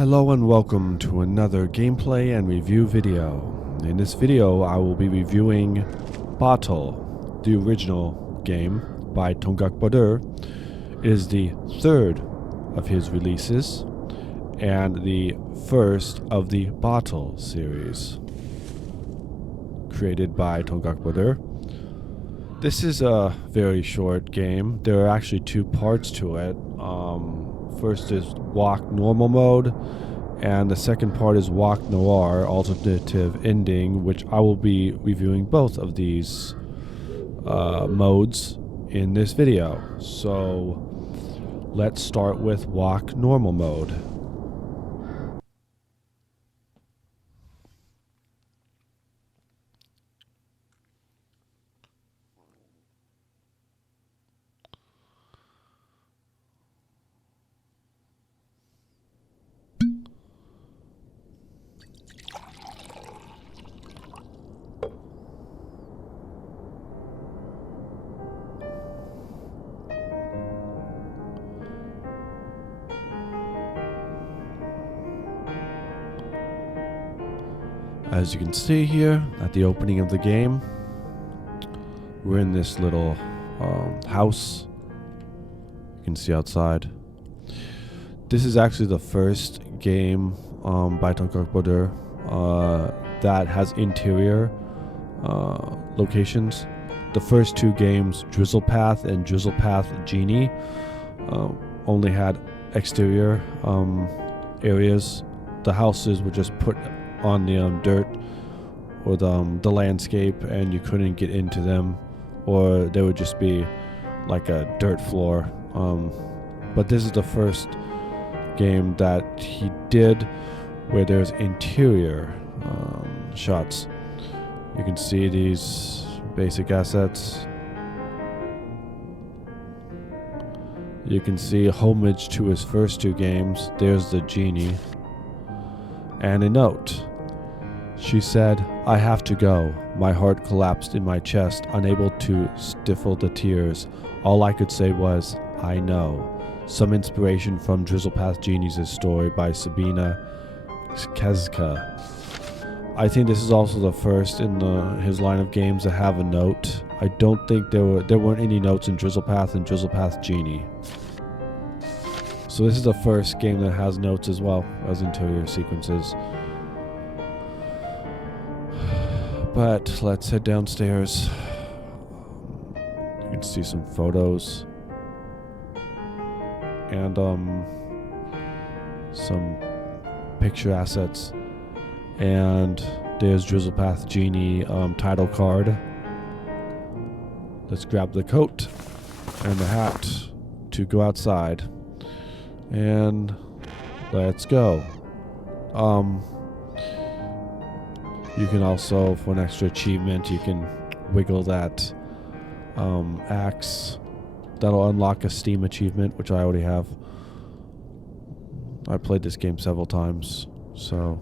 Hello and welcome to another gameplay and review video. In this video I will be reviewing Bodur, the original game by Tonguc Bodur. It is the third of his releases and the first of the Bodur series created by Tonguc Bodur. This is a very short game. There are actually two parts to it. First is Walk Normal Mode, and the second part is Walk Noir Alternative Ending, which I will be reviewing both of these modes in this video. So let's start with Walk Normal Mode. As you can see here at the opening of the game, we're in this little house. You can see outside. This is actually the first game by Tonguc Bodur that has interior locations. The first two games, Drizzle Path and Drizzle Path Genie, only had exterior areas. The houses were just put on the dirt or the landscape, and you couldn't get into them, or there would just be like a dirt floor. But this is the first game that he did where there's interior shots. You can see these basic assets. You can see homage to his first two games. There's the genie and a note. She said, "I have to go." My heart collapsed in my chest, unable to stifle the tears. All I could say was, "I know." Some inspiration from Drizzle Path Genie's story by Sabina Kezka. I think this is also the first in his line of games that have a note. I don't think there weren't any notes in Drizzle Path and Drizzle Path Genie. So this is the first game that has notes as well as interior sequences. But let's head downstairs. You can see some photos and some picture assets. And there's Drizzle Path Genie title card. Let's grab the coat and the hat to go outside. And let's go. You can also, for an extra achievement, you can wiggle that axe. That'll unlock a Steam achievement, which I already have. I played this game several times, so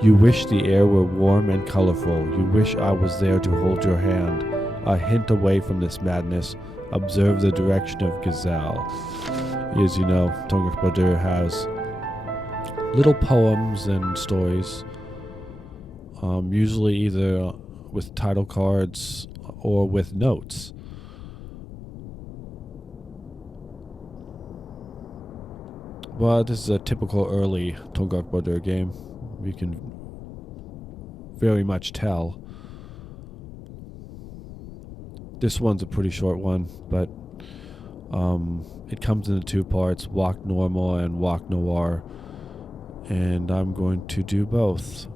you wish the air were warm and colorful. You wish I was there to hold your hand. A hint away from this madness. Observe the direction of Gazelle. As you know, Tonguc Bodur has little poems and stories, usually either with title cards or with notes. But this is a typical early Tonguc Bodur game. You can very much tell. This one's a pretty short one, but it comes into two parts, Walk Normal and Walk Noir, and I'm going to do both.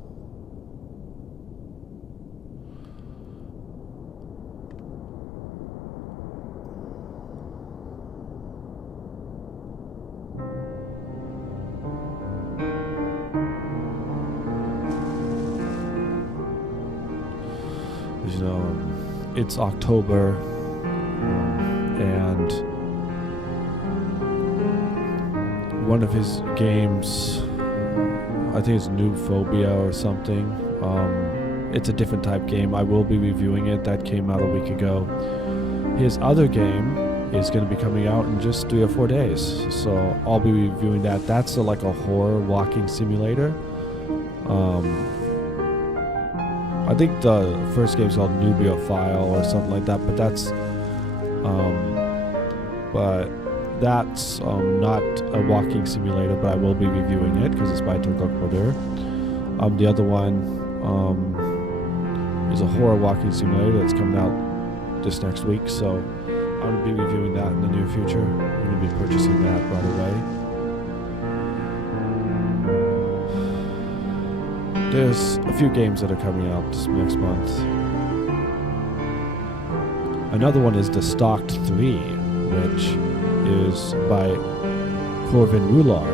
You know, it's October, and one of his games, I think it's New Phobia or something, it's a different type game. I will be reviewing it. That came out a week ago. His other game is going to be coming out in just 3 or 4 days, so I'll be reviewing that. That's like a horror walking simulator. I think the first game's called Nucleophile or something like that, but that's not a walking simulator, but I will be reviewing it because it's by Tonguc Bodur. The other one is a horror walking simulator that's coming out this next week, so I'm going to be reviewing that in the near future. I'm going to be purchasing that right away. There's a few games that are coming out this next month. Another one is The Stalked 3, which is by Corvin Rular.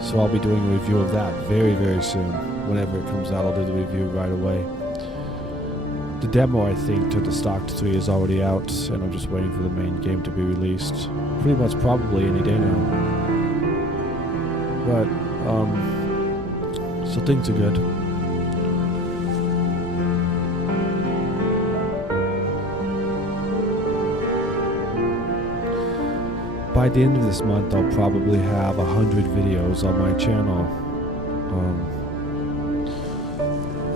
So I'll be doing a review of that very, very soon. Whenever it comes out, I'll do the review right away. The demo, I think, to The Stalked 3 is already out, and I'm just waiting for the main game to be released. Pretty much probably any day now. But, so things are good. By the end of this month, I'll probably have 100 videos on my channel.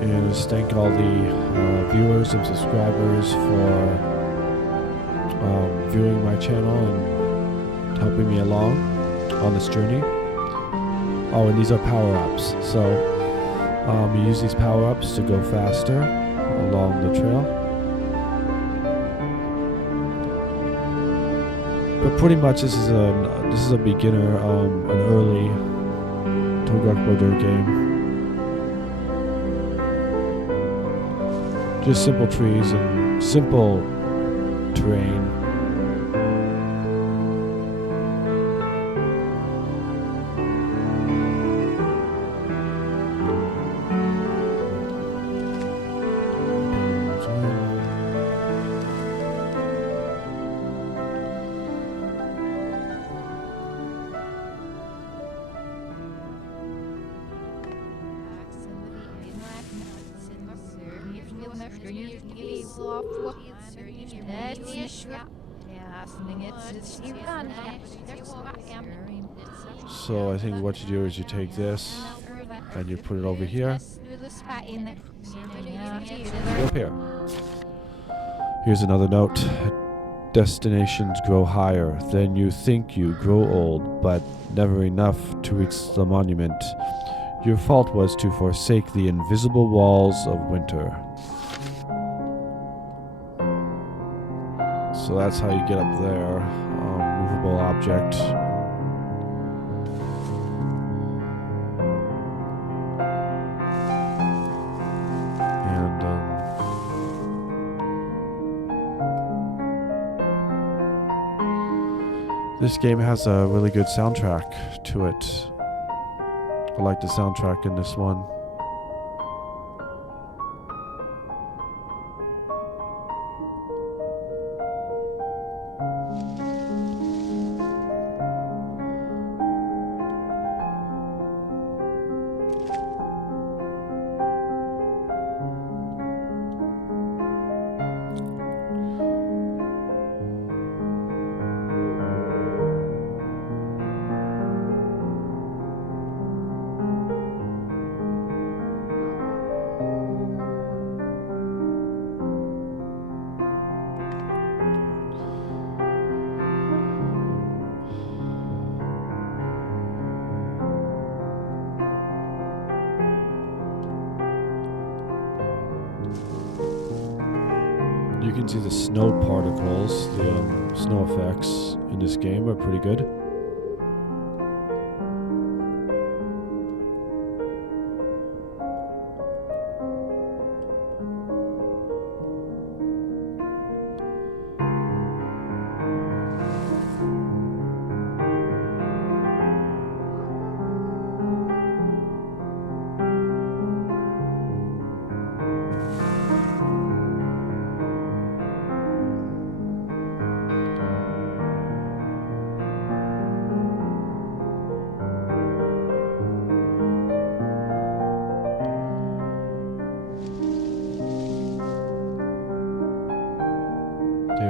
And just thank all the viewers and subscribers for viewing my channel and helping me along on this journey. Oh, and these are power-ups. So you use these power-ups to go faster along the trail. But pretty much this is a beginner, an early Tonguc Bodur game. Just simple trees and simple terrain. So I think what you do is you take this and you put it over here. Up here. Here's another note. Destinations grow higher. Then you think you grow old, but never enough to reach the monument. Your fault was to forsake the invisible walls of winter. So that's how you get up there. Movable object. And this game has a really good soundtrack to it. I like the soundtrack in this one. You can see the snow particles, the snow effects in this game are pretty good.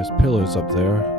There's pillars up there.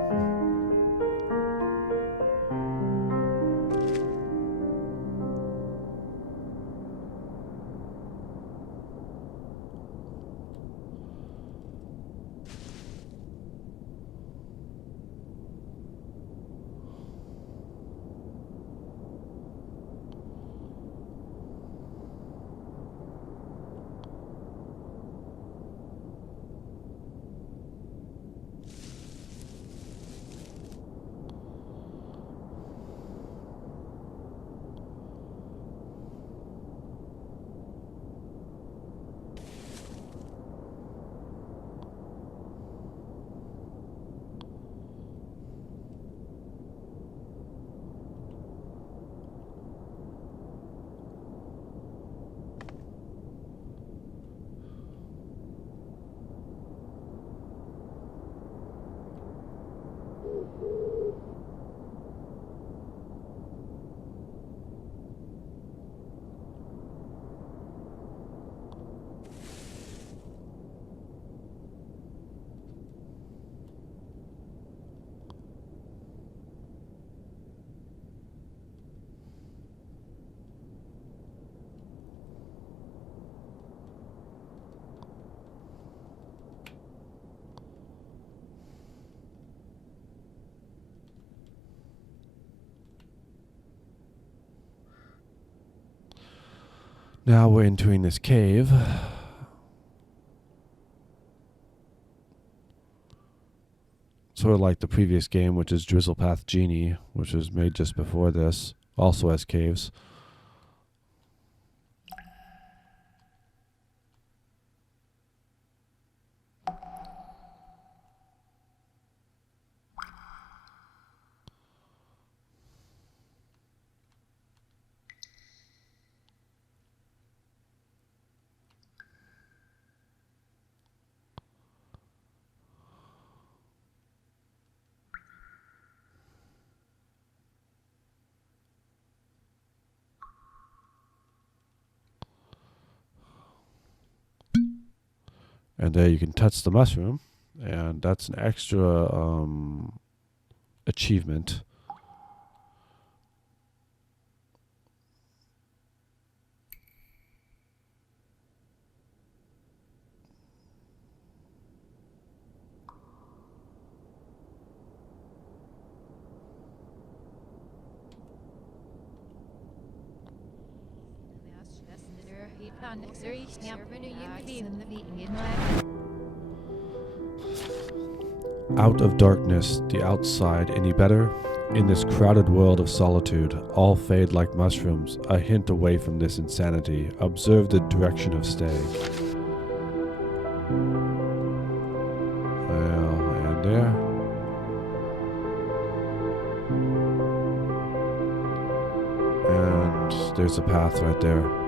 Now we're entering this cave. Sort of like the previous game, which is Drizzlepath Genie, which was made just before this, also has caves. And there you can touch the mushroom, and that's an extra achievement. Out of darkness, the outside any better? In this crowded world of solitude, all fade like mushrooms, a hint away from this insanity. Observe the direction of stay. Well, and there. And there's a path right there.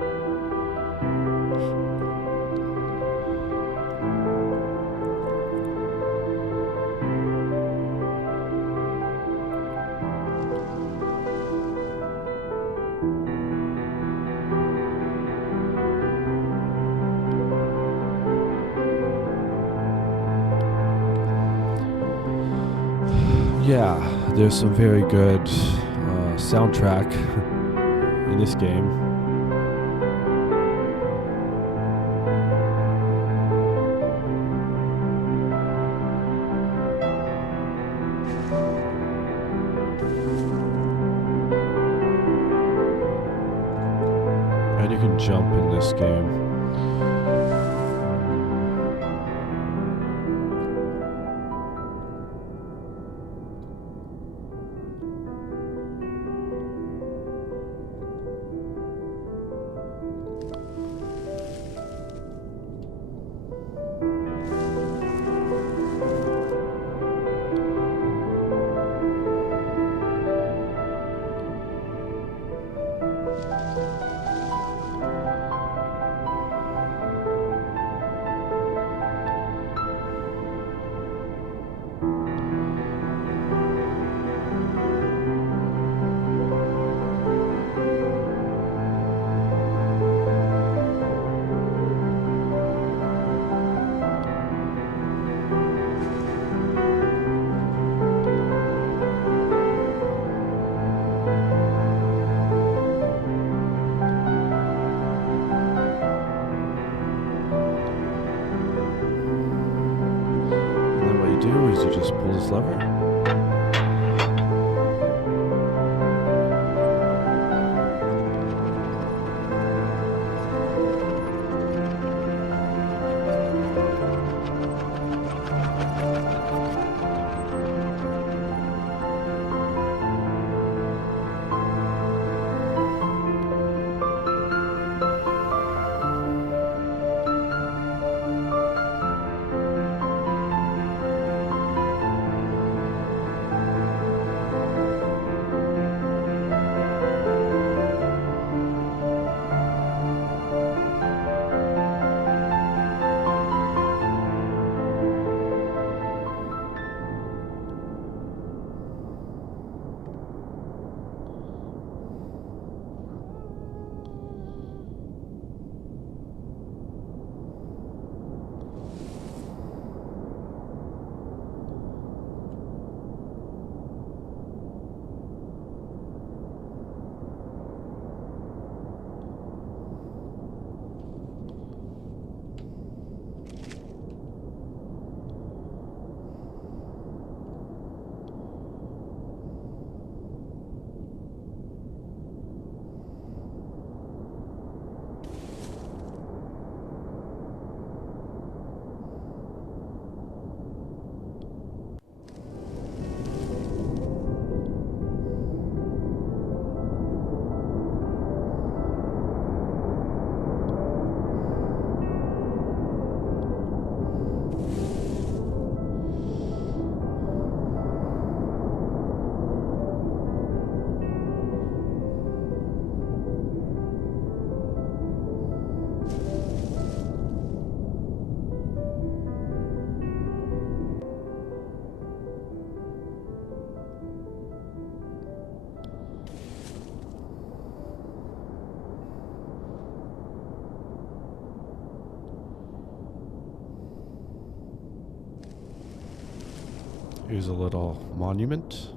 Yeah, there's some very good soundtrack in this game. And you can jump in this game. his lover? Here's a little monument.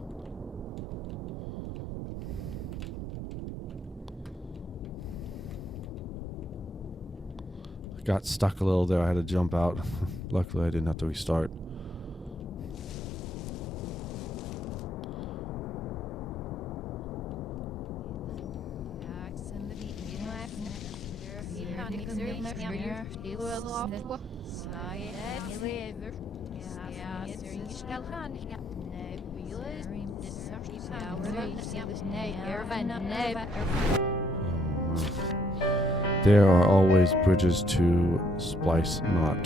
Got stuck a little there. I had to jump out. Luckily, I didn't have to restart. There are always bridges to splice not.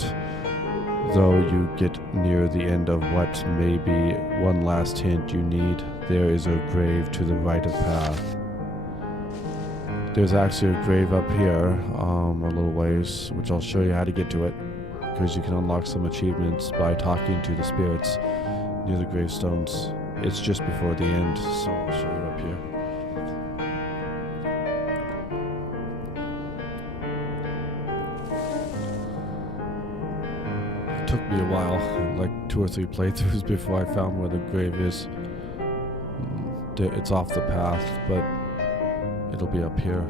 Though you get near the end of what may be one last hint you need, there is a grave to the right of path. There's actually a grave up here, a little ways, which I'll show you how to get to it, because you can unlock some achievements by talking to the spirits near the gravestones. It's just before the end, so I'll show you up here. It took me a while, like 2 or 3 playthroughs before I found where the grave is. It's off the path, but it'll be up here.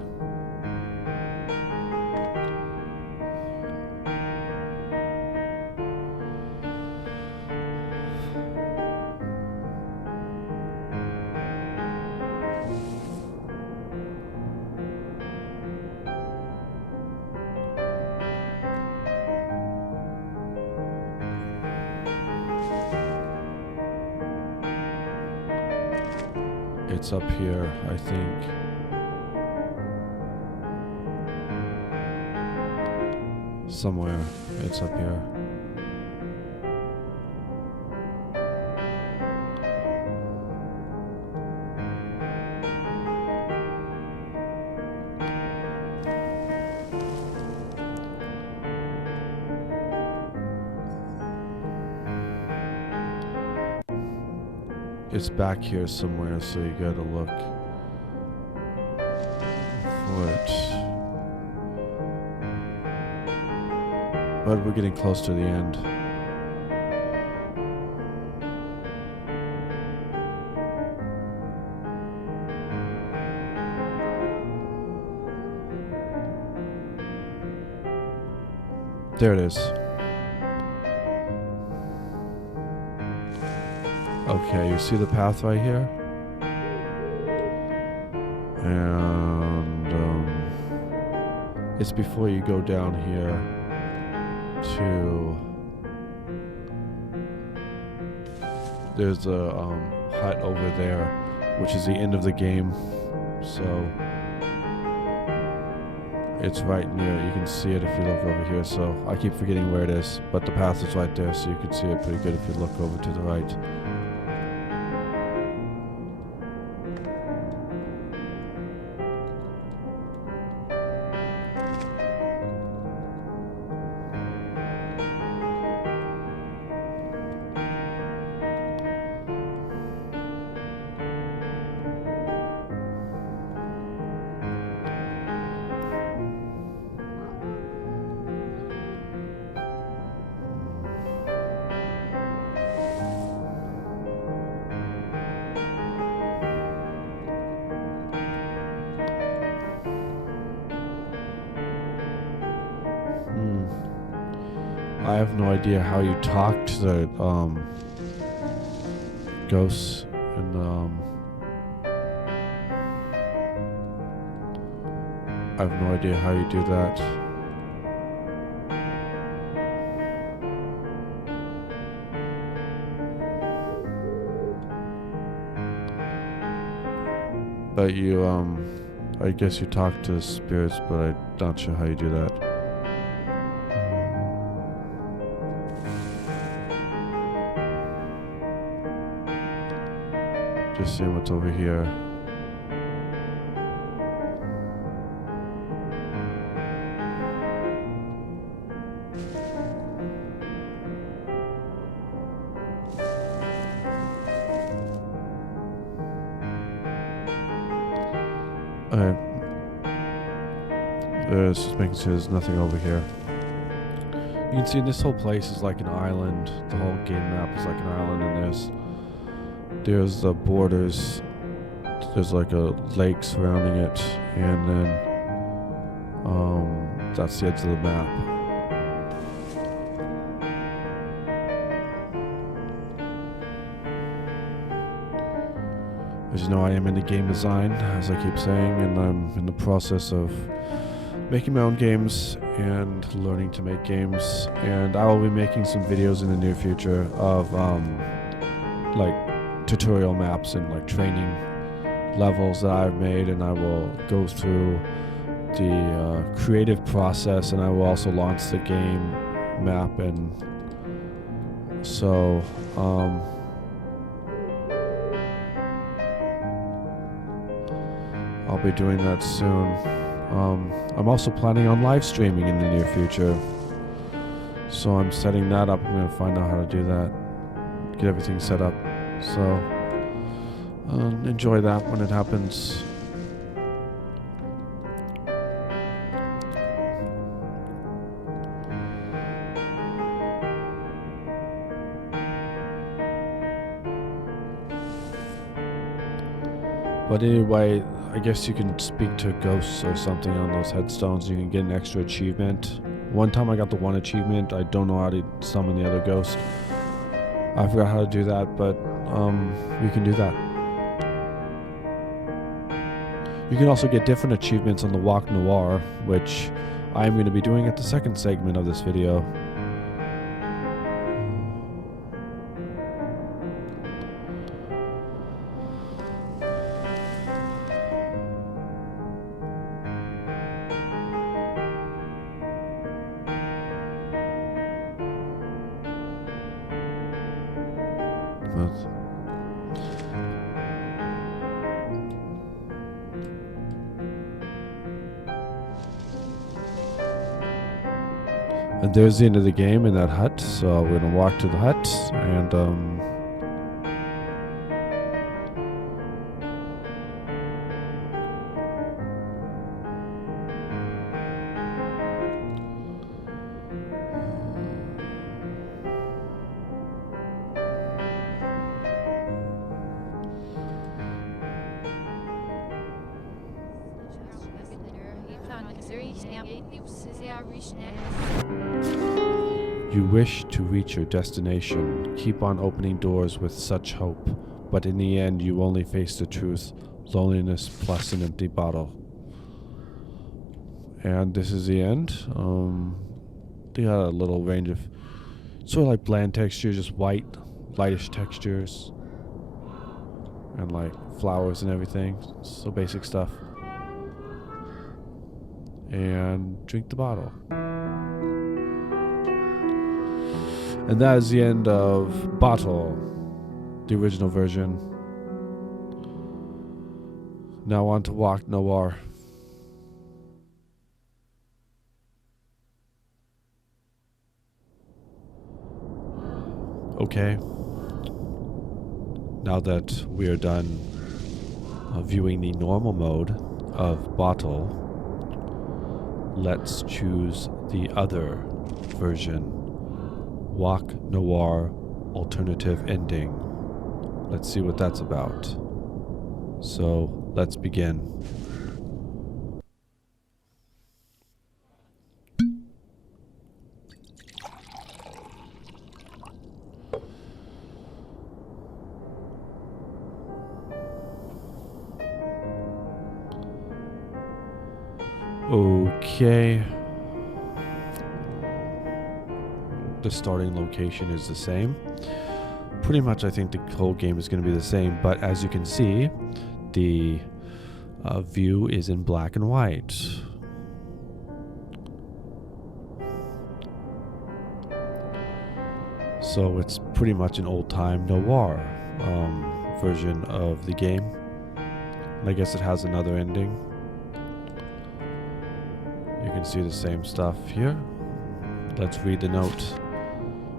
It's up here, I think. Somewhere. It's up here. It's back here somewhere, so you gotta look for it. But we're getting close to the end. There it is. Okay, you see the path right here? And it's before you go down here to... There's a hut over there, which is the end of the game. So it's right near, you can see it if you look over here. So I keep forgetting where it is, but the path is right there, so you can see it pretty good if you look over to the right. I have no idea how you talk to the ghosts and I have no idea how you do that. But you I guess you talk to the spirits, but I'm not sure how you do that. Just seeing what's over here. Alright. Just making sure there's nothing over here. You can see this whole place is like an island. The whole game map is like an island, and there's the borders. There's like a lake surrounding it, and then that's the edge of the map. As you know, I am into game design, as I keep saying, and I'm in the process of making my own games and learning to make games. And I will be making some videos in the near future of like tutorial maps and like training levels that I've made, and I will go through the creative process, and I will also launch the game map. And so I'll be doing that soon. I'm also planning on live streaming in the near future, so I'm setting that up. I'm going to find out how to do that, get everything set up. So enjoy that when it happens. But anyway, I guess you can speak to ghosts or something on those headstones. You can get an extra achievement. One time I got the one achievement. I don't know how to summon the other ghost. I forgot how to do that, but you can do that. You can also get different achievements on the Walk Noir, which I'm going to be doing at the second segment of this video. And there's the end of the game in that hut, so we're gonna walk to the hut and You wish to reach your destination, keep on opening doors with such hope, but in the end you only face the truth, loneliness plus an empty bottle. And this is the end. They got a little range of sort of like bland texture, just white, lightish textures, and like flowers and everything. So basic stuff. And drink the bottle. And that is the end of Bottle, the original version. Now on to Walk Noir. Okay. Now that we are done viewing the normal mode of Bottle, let's choose the other version. Walk Noir alternative ending. Let's see what that's about. So let's begin. Okay. The starting location is the same. Pretty much I think the whole game is going to be the same, but as you can see, the view is in black and white. So it's pretty much an old-time noir version of the game. And I guess it has another ending. You can see the same stuff here. Let's read the note.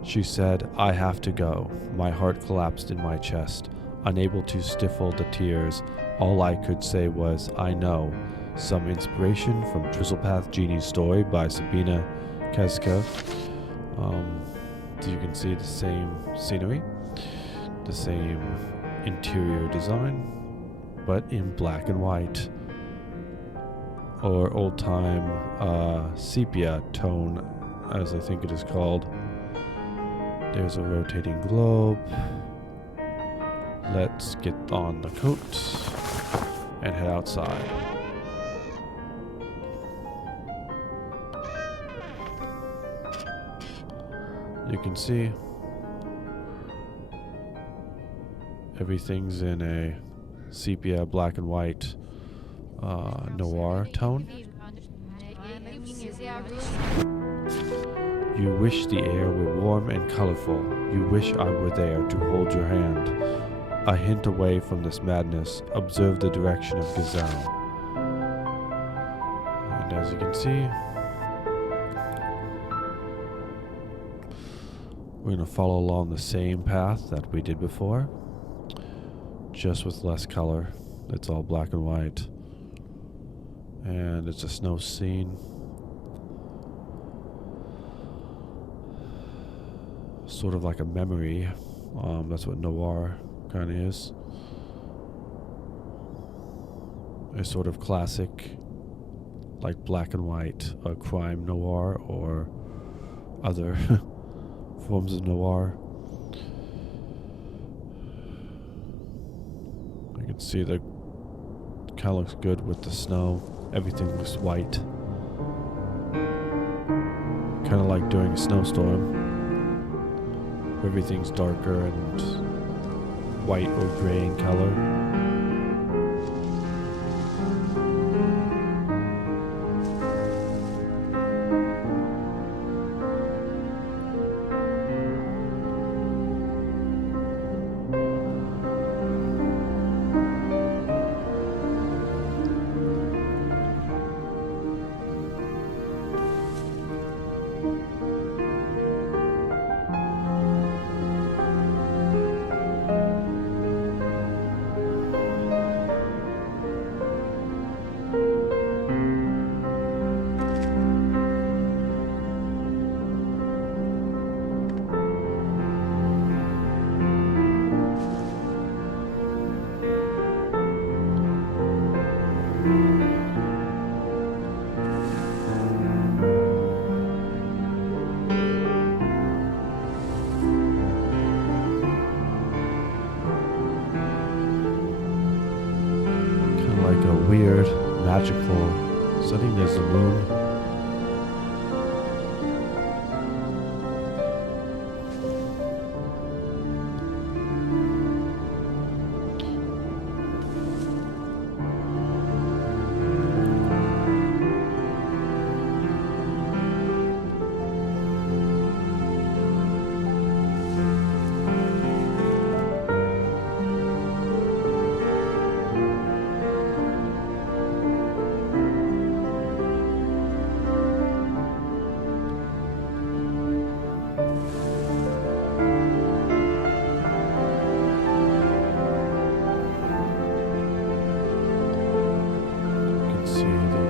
She said, I have to go. My heart collapsed in my chest. Unable to stifle the tears, all I could say was, I know. Some inspiration from Drizzlepath Genie's Story by Sabina Keska. So you can see the same scenery, the same interior design, but in black and white. Or old-time sepia tone, as I think it is called. There's a rotating globe. Let's get on the coat and head outside. You can see everything's in a sepia black and white noir tone. You wish the air were warm and colorful. You wish I were there to hold your hand. A hint away from this madness, observe the direction of Gazelle. And as you can see, we're going to follow along the same path that we did before, just with less color. It's all black and white. And it's a snow scene. Sort of like a memory. That's what noir kind of is. A sort of classic, like black and white, crime noir or other forms of noir. You can see the kind of looks good with the snow. Everything looks white. Kind of like during a snowstorm. Everything's darker and white or gray in color. astrological setting. There's the moon.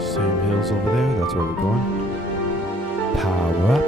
Same hills over there, that's where we're going. Power up.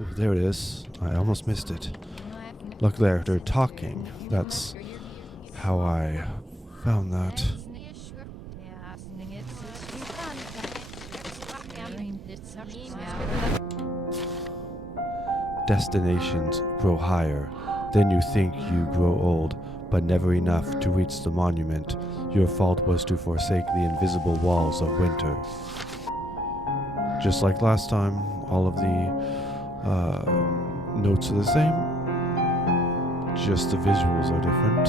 Oh, there it is. I almost missed it. Look there, they're talking. That's how I found that. Destinations grow higher. Then you think you grow old, but never enough to reach the monument. Your fault was to forsake the invisible walls of winter. Just like last time, all of the notes are the same, just the visuals are different.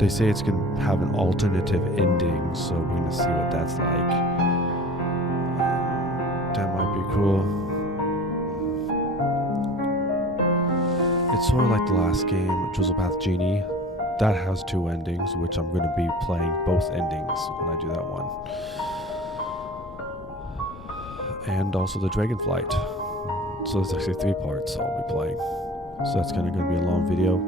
They say it's going to have an alternative ending, so we're going to see what that's like. That might be cool. It's sort of like the last game, Drizzlepath Genie. That has two endings, which I'm going to be playing both endings when I do that one. And also the Dragonflight. So it's actually 3 parts I'll be playing. So that's kind of going to be a long video.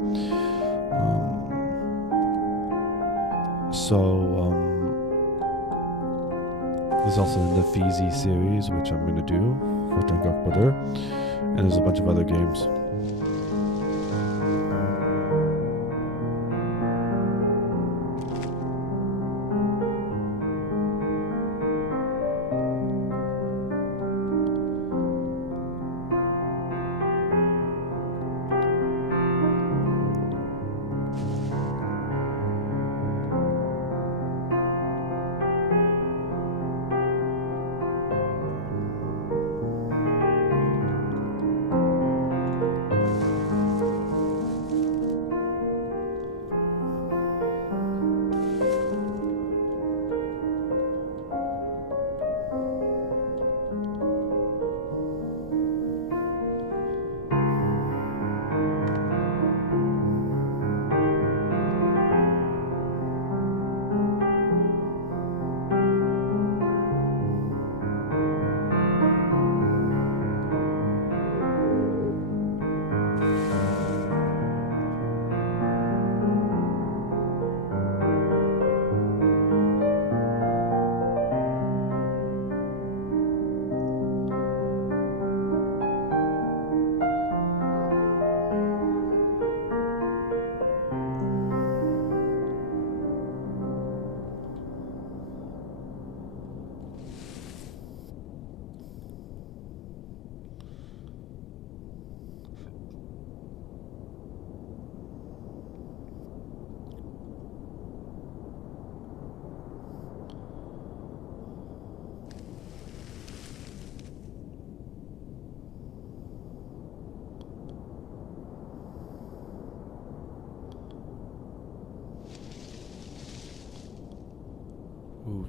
There's also the Nafisi series, which I'm going to do for Tonguc Bodur. And there's a bunch of other games.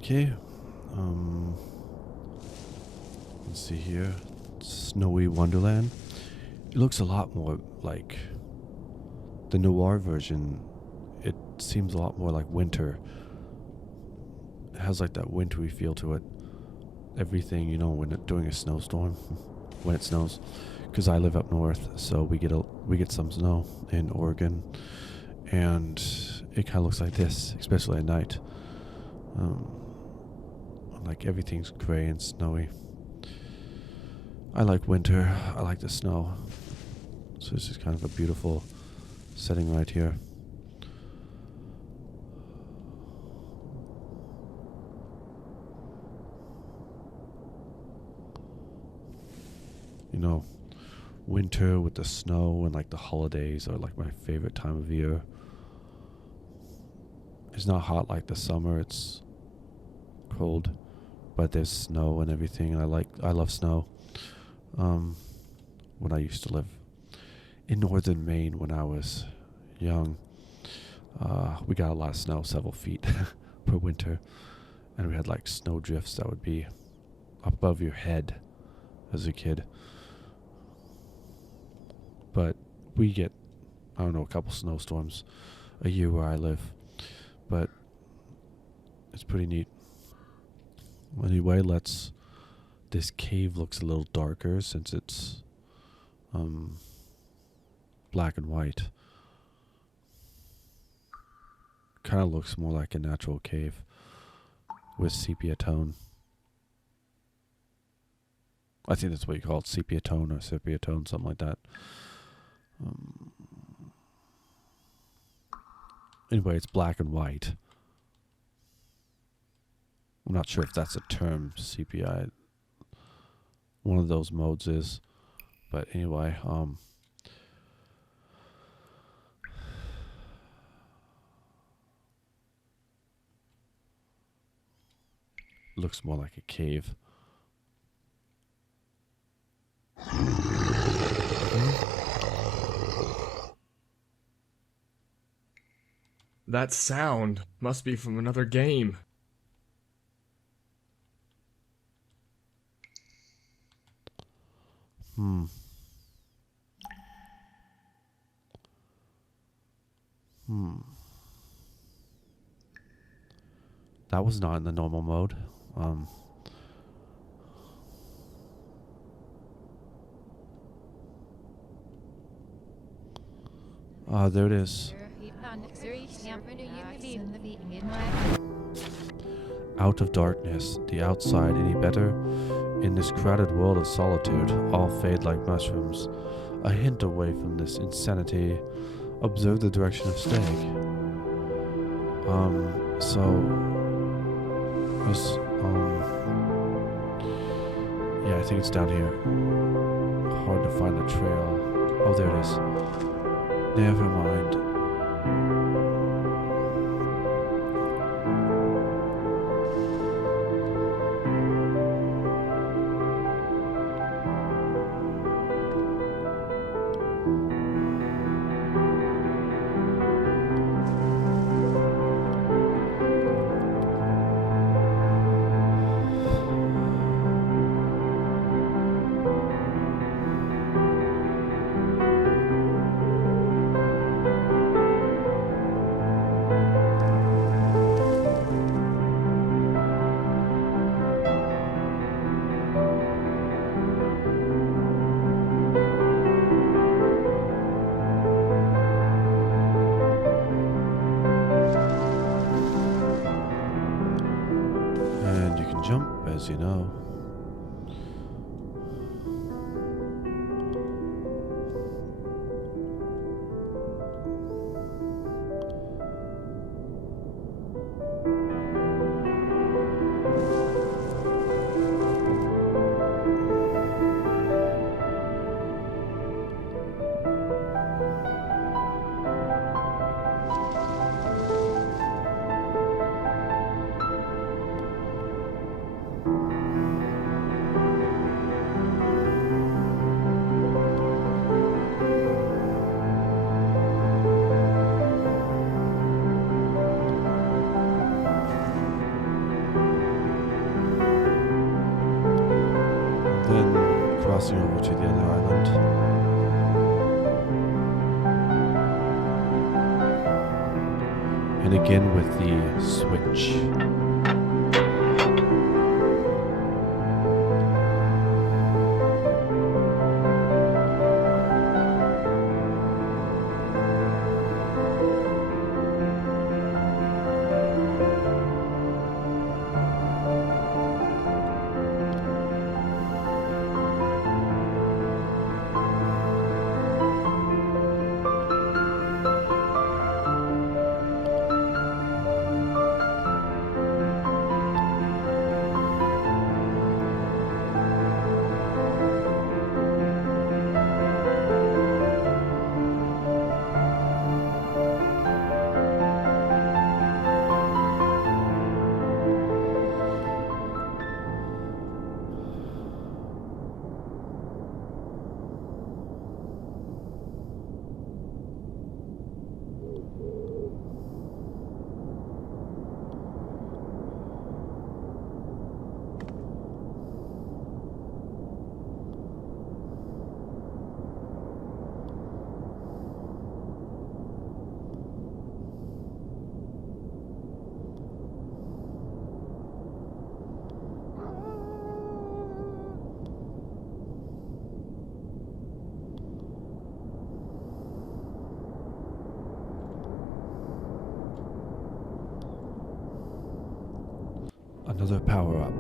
Okay, let's see here. Snowy Wonderland. It looks a lot more like The noir version, it seems a lot more like winter. It has like that wintry feel to it. Everything, when during a snowstorm, when it snows, because I live up north, so we get some snow in Oregon, and it kind of looks like this, especially at night. Like everything's gray and snowy. I like winter. I like the snow. So this is kind of a beautiful setting right here. Winter with the snow and like the holidays are like my favorite time of year. It's not hot like the summer, it's cold, but there's snow and everything, and I love snow. When I used to live in northern Maine when I was young, we got a lot of snow, several feet per winter, and we had like snow drifts that would be up above your head as a kid. But we get, I don't know, a couple snowstorms a year where I live, but it's pretty neat. Anyway, this cave looks a little darker since it's black and white. Kind of looks more like a natural cave with sepia tone. I think that's what you call it, sepia tone or sepia tone, something like that. Anyway, it's black and white. I'm not sure if that's a term, sepia. One of those modes is. But anyway, looks more like a cave. That sound must be from another game. That was not in the normal mode. There it is. Out of darkness, the outside any better? In this crowded world of solitude, all fade like mushrooms. A hint away from this insanity. Observe the direction of stag. Yeah, I think it's down here. Hard to find the trail. Oh, there it is. Never mind. Jump, as you know. Crossing over to the other island. and again with the switch. Another power up.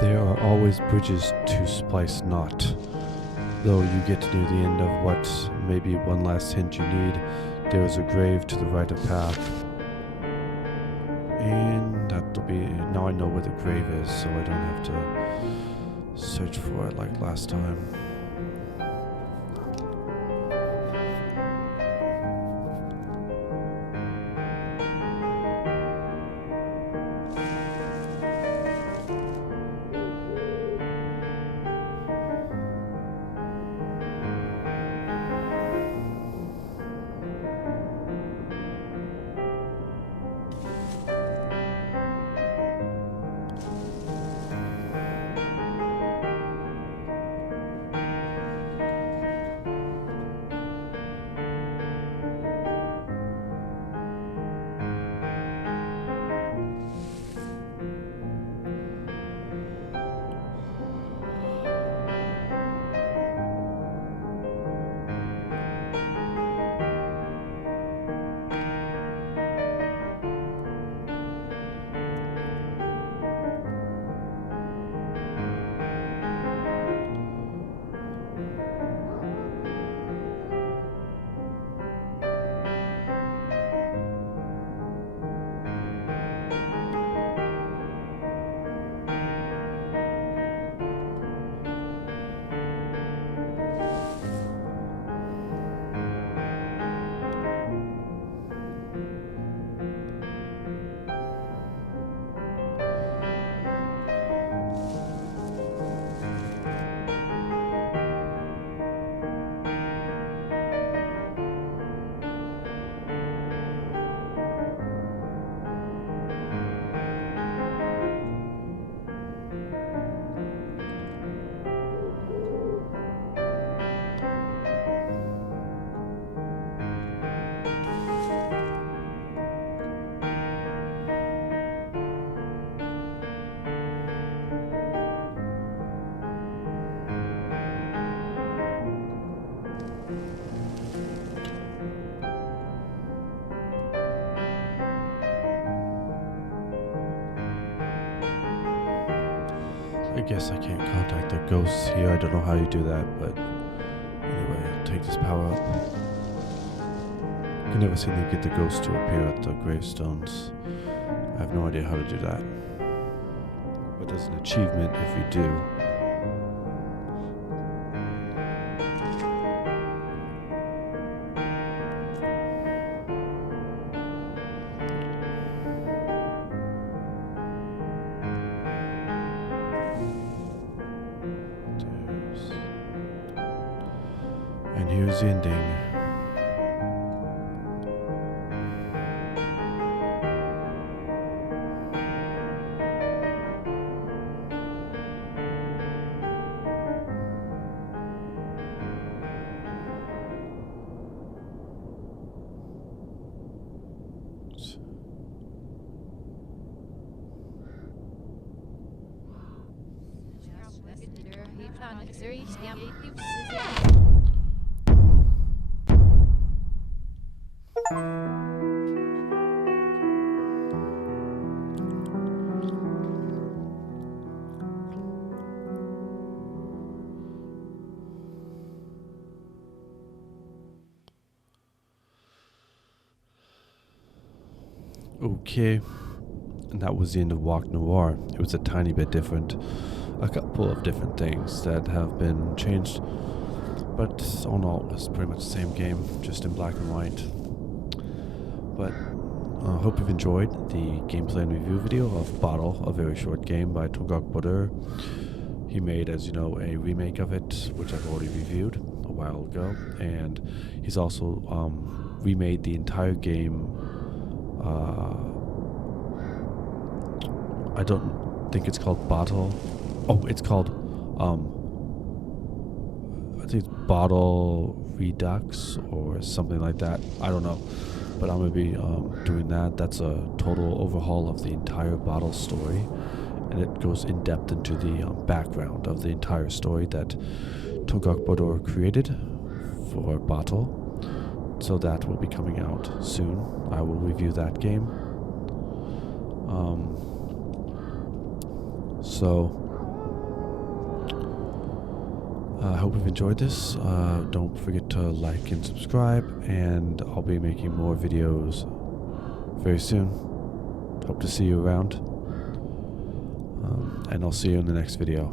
There are always bridges to splice not. Though you get near the end of what may be one last hint you need, there is a grave to the right of path. And that'll be... now I know where the grave is, so I don't have to search for it like last time. guess I can't contact the ghosts here. I don't know how you do that, but anyway, take this power up. You can never seem to get the ghosts to appear at the gravestones. I have no idea how to do that. But there's an achievement if you do. And here's the ending. Okay, and that was the end of Walk Noir. It was a tiny bit different. A couple of different things that have been changed, but all in all, it's pretty much the same game, just in black and white. But I hope you've enjoyed the gameplay and review video of Bottle, a very short game by Tonguc Bodur. He made, as you know, a remake of it, which I've already reviewed a while ago, and he's also remade the entire game. I don't think it's called Bottle. Oh, it's called, I think it's Bottle Redux or something like that. I don't know. But I'm going to be doing that. That's a total overhaul of the entire Bottle story. And it goes in depth into the background of the entire story that Tonguc Bodur created for Bottle. So that will be coming out soon. I will review that game. I hope you've enjoyed this. Don't forget to like and subscribe, and I'll be making more videos very soon. Hope to see you around, and I'll see you in the next video.